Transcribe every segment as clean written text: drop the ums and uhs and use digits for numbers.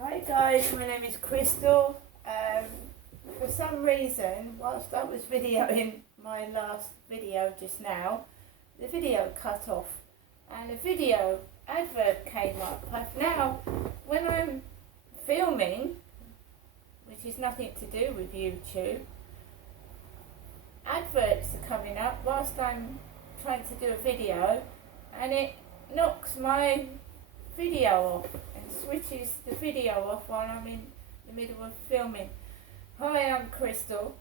Hi guys, my name is Crystal. For some reason, whilst I was videoing my last video just now, the video cut off and a video advert came up. Now, when I'm filming, which is nothing to do with YouTube, adverts are coming up whilst I'm trying to do a video, and it knocks my video off and switches the video off while I'm in the middle of filming. Hi, I'm Crystal.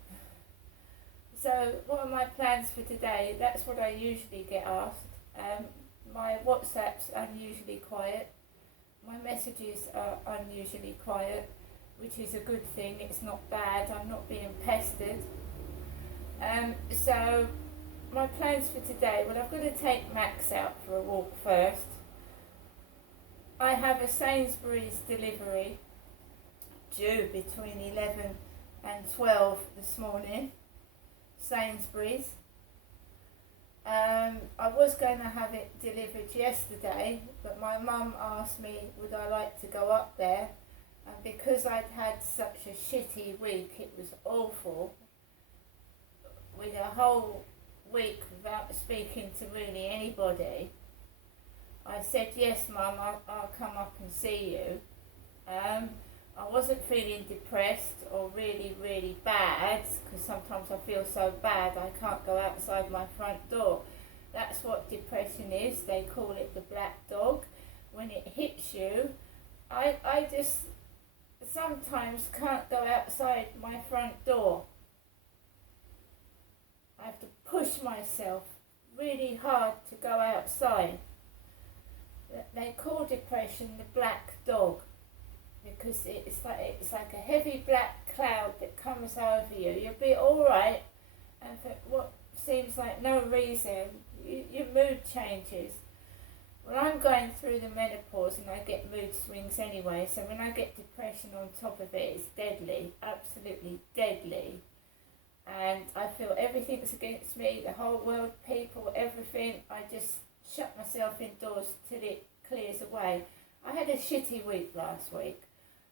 So what are my plans for today? That's what I usually get asked. My WhatsApp's unusually quiet. My messages are unusually quiet, which is a good thing. It's not bad. I'm not being pestered. So my plans for today, well, I've got to take Max out for a walk first. I have a Sainsbury's delivery due between 11 and 12 this morning. Sainsbury's. I was going to have it delivered yesterday, but my mum asked me would I like to go up there, and because I'd had such a shitty week, it was awful, with a whole week without speaking to really anybody, I said, yes mum, I'll come up and see you. I wasn't feeling depressed or really bad, because sometimes I feel so bad I can't go outside my front door. That's what depression is. They call it the black dog. When it hits you, I just sometimes can't go outside my front door. I have to push myself really hard to go outside. They call depression the black dog because it's like a heavy black cloud that comes over you. You'll be all right, and for what seems like no reason, your mood changes. Well, I'm going through the menopause and I get mood swings anyway, so when I get depression on top of it, it's deadly, absolutely deadly. And I feel everything's against me, the whole world, people, everything. I just shut myself indoors till it clears away. I had a shitty week last week.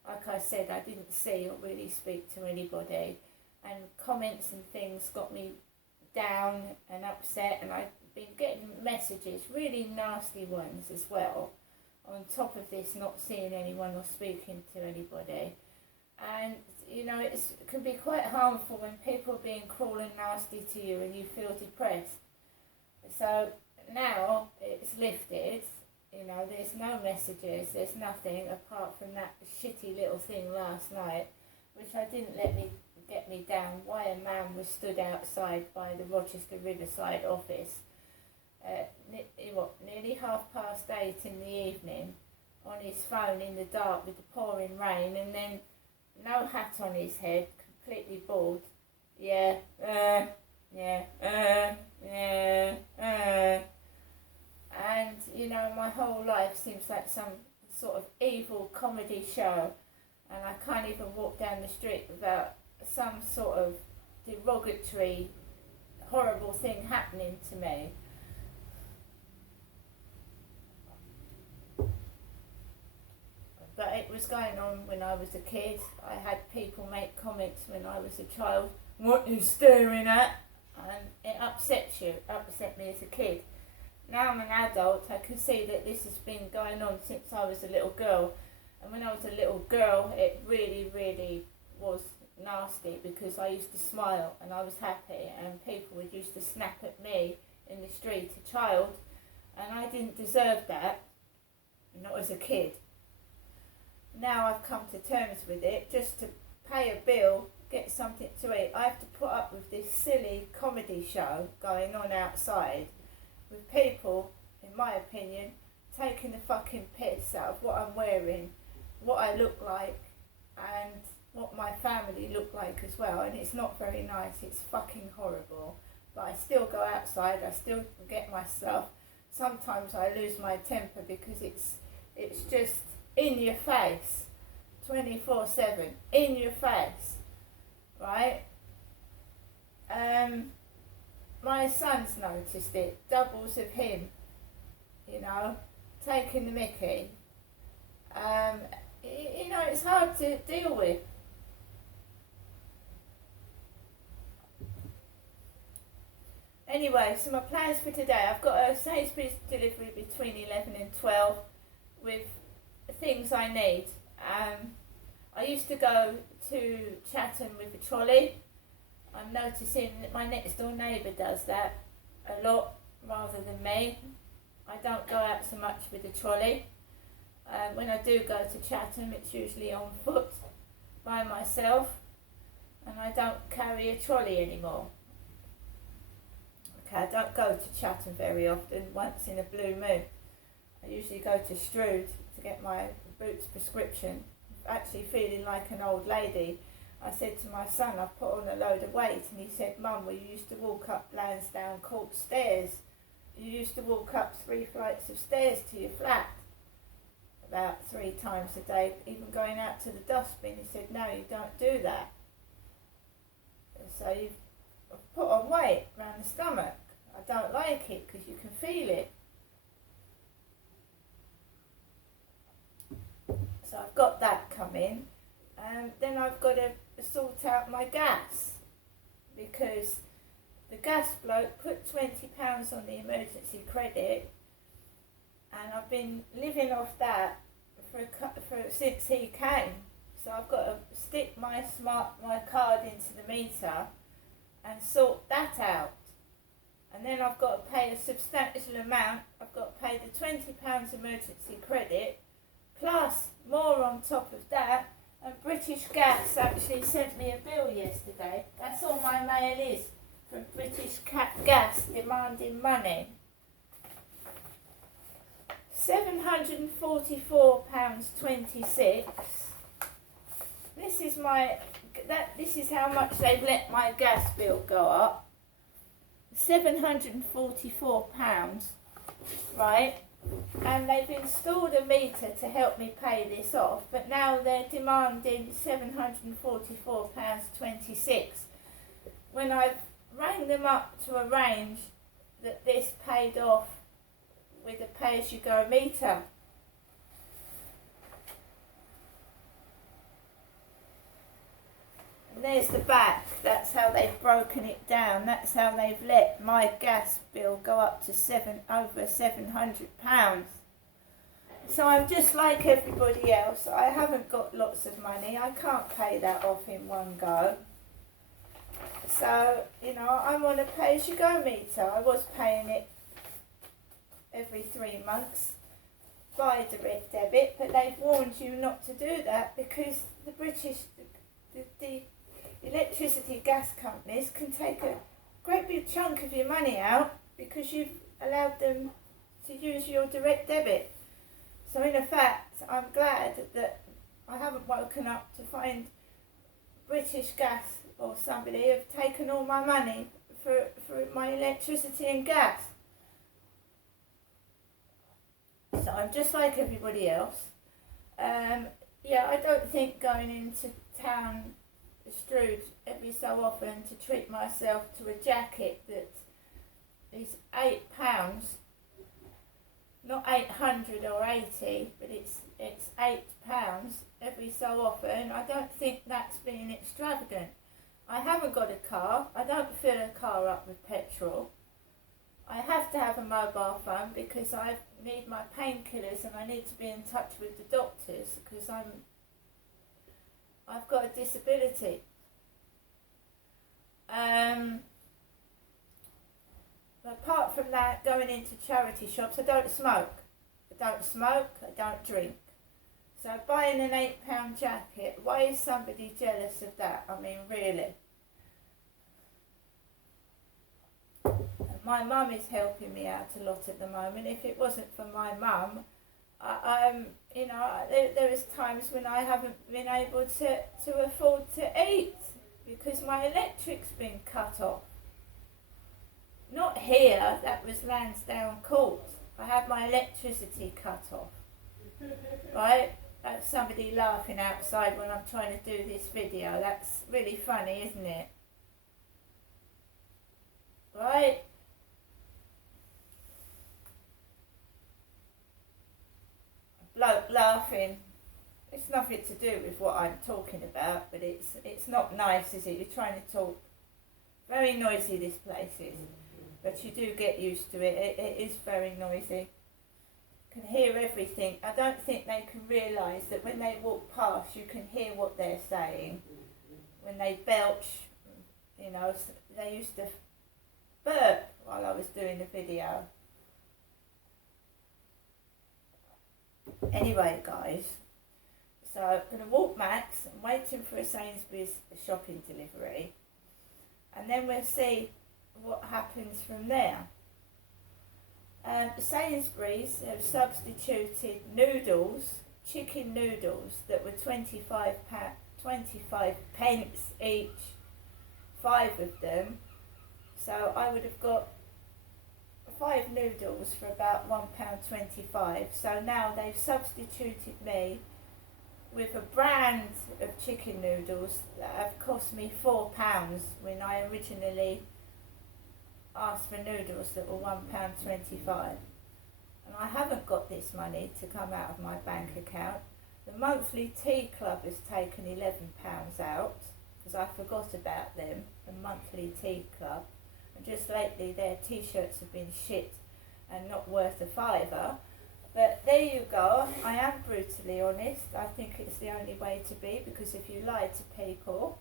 Like I said, I didn't see or really speak to anybody, and comments and things got me down and upset, and I've been getting messages, really nasty ones as well, on top of this not seeing anyone or speaking to anybody. And you know, it can be quite harmful when people are being cruel and nasty to you and you feel depressed. So now it's lifted, you know, there's no messages, there's nothing apart from that shitty little thing last night, which I didn't let me get me down. Why a man was stood outside by the Rochester Riverside office nearly 8:30 in the evening on his phone in the dark with the pouring rain, and then no hat on his head, completely bald. And you know, my whole life seems like some sort of evil comedy show, and I can't even walk down the street without some sort of derogatory, horrible thing happening to me. But it was going on when I was a kid. I had people make comments when I was a child. What are you staring at? And it upsets you. It upset me as a kid. Now I'm an adult, I can see that this has been going on since I was a little girl. And when I was a little girl, it really was nasty, because I used to smile and I was happy, and people would used to snap at me in the street, a child, and I didn't deserve that, not as a kid. Now I've come to terms with it. Just to pay a bill, get something to eat, I have to put up with this silly comedy show going on outside, with people, in my opinion, taking the fucking piss out of what I'm wearing, what I look like, and what my family look like as well. And it's not very nice, it's fucking horrible. But I still go outside, I still get my stuff. Sometimes I lose my temper because it's just in your face, 24/7, in your face, right? My son's noticed it, doubles of him, you know, taking the mickey. You know, it's hard to deal with. Anyway, so my plans for today, I've got a Sainsbury's delivery between 11 and 12 with things I need. I used to go to Chatham with a trolley. I'm noticing that my next door neighbour does that a lot rather than me. I don't go out so much with a trolley. When I do go to Chatham, it's usually on foot by myself, and I don't carry a trolley anymore. Okay, I don't go to Chatham very often, once in a blue moon. I usually go to Strood to get my Boots prescription. Actually feeling like an old lady. I said to my son, I've put on a load of weight, and he said, Mum, we used to walk up Lansdowne Court stairs. You used to walk up 3 flights of stairs to your flat about 3 times a day, even going out to the dustbin. He said, no, you don't do that. So you've put on weight around the stomach. I don't like it because you can feel it. So I've got that coming. Then I've got to sort out my gas, because the gas bloke put £20 on the emergency credit, and I've been living off that since he came. So I've got to stick my card into the meter and sort that out. And then I've got to pay a substantial amount. I've got to pay the £20 emergency credit, plus more on top of that. And British Gas actually sent me a bill yesterday. That's all my mail is, from British Gas demanding money. £744.26. This is how much they've let my gas bill go up. £744, right? And they've installed a meter to help me pay this off, but now they're demanding £744.26. When I've rang them up to arrange that this paid off with a pay-as-you-go meter. And there's the back. That's how they've broken it down. That's how they've let my gas bill go up to over £700. So I'm just like everybody else. I haven't got lots of money. I can't pay that off in one go. So, I'm on a pay-as-you-go meter. I was paying it every 3 months by direct debit, but they've warned you not to do that, because the electricity gas companies can take a great big chunk of your money out because you've allowed them to use your direct debit. So in effect, I'm glad that I haven't woken up to find British Gas or somebody have taken all my money for my electricity and gas. So I'm just like everybody else. I don't think going into town, Strood, every so often to treat myself to a jacket that is £8, not 800 or 80, but it's £8 every so often. I don't think that's being extravagant. I haven't got a car. I don't fill a car up with petrol. I have to have a mobile phone because I need my painkillers and I need to be in touch with the doctors because I've got a disability. Apart from that, going into charity shops, I don't smoke. I don't drink. So buying an £8 jacket, why is somebody jealous of that? I mean, really. My mum is helping me out a lot at the moment. If it wasn't for my mum, there is times when I haven't been able to afford to eat because my electric's been cut off. Not here, that was Lansdowne Court. I had my electricity cut off. Right? That's somebody laughing outside when I'm trying to do this video. That's really funny, isn't it? Right? Bloke laughing. It's nothing to do with what I'm talking about, but it's not nice, is it? You're trying to talk. Very noisy this place is, but you do get used to it. It is very noisy. You can hear everything. I don't think they can realise that when they walk past, you can hear what they're saying. When they belch, you know, they used to burp while I was doing the video. Anyway, guys, so I'm going to walk Max. I'm waiting for a Sainsbury's shopping delivery, and then we'll see what happens from there. Sainsbury's have substituted noodles, chicken noodles that were 25 pence each, 5 of them. So I would have got 5 noodles for about £1.25. So now they've substituted me with a brand of chicken noodles that have cost me £4 when I originally asked for noodles that were £1.25. And I haven't got this money to come out of my bank account. The monthly tea club has taken £11 out because I forgot about them, the monthly tea club. And just lately their t-shirts have been shit and not worth a fiver. But there you go. I am brutally honest. I think it's the only way to be, because if you lie to people,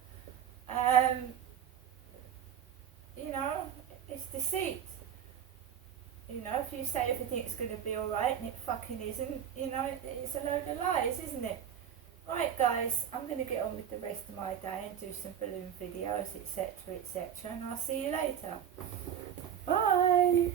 you know, it's deceit. You know, if you say everything's going to be alright and it fucking isn't, you know, it's a load of lies, isn't it? Right, guys, I'm going to get on with the rest of my day and do some balloon videos, etc, etc, and I'll see you later. Bye!